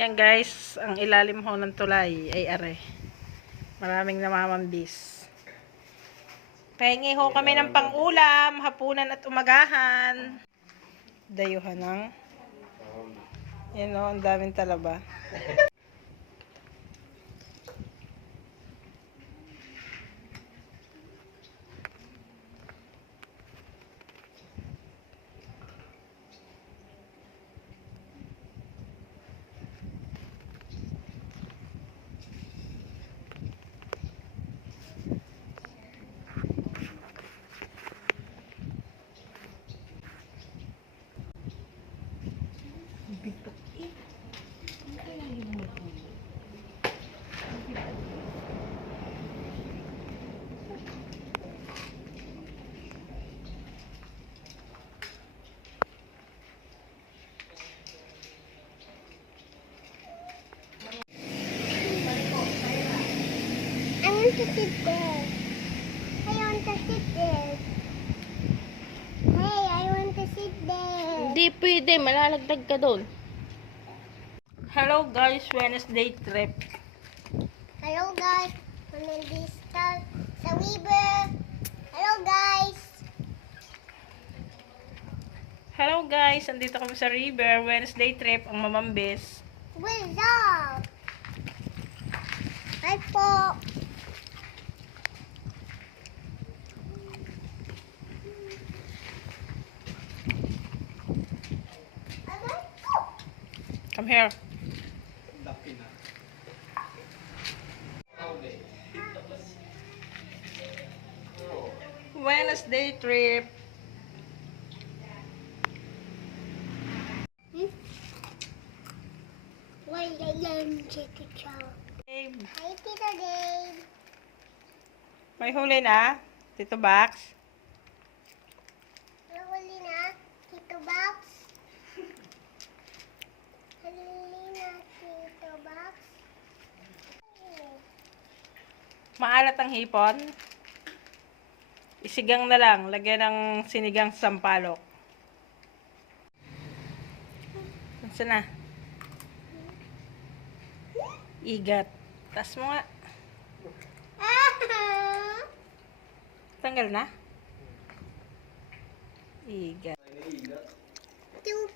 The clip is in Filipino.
Yan guys, ang ilalim ho ng tulay ay are. Maraming namamambis. Pahingi ho kami ng pang-ulam, hapunan at umagahan. Dayuhan ng. Yan o, ang daming talaba. I want to sit there. I want to sit there. Hey, I want to sit there. Hindi pwede, malalagdag ka doon. Hello guys, Wednesday trip. Hello guys, Wednesday start sa river. Hello guys. Hello guys, andito kami sa river. Wednesday trip, ang mamambis. What's up? Hi po. Come here. Wednesday trip. Wala yan, Tito Chow. Babe, Hi, Tito Dave. may huli na? Tito Box? Huli na, Tito Box. Huli na, Tito Box. Maalat ang hipon? Isigang na lang. Lagyan ng sinigang sampalok. Nasaan na? Igat. Tas mo nga. Tanggal na? Igat. Two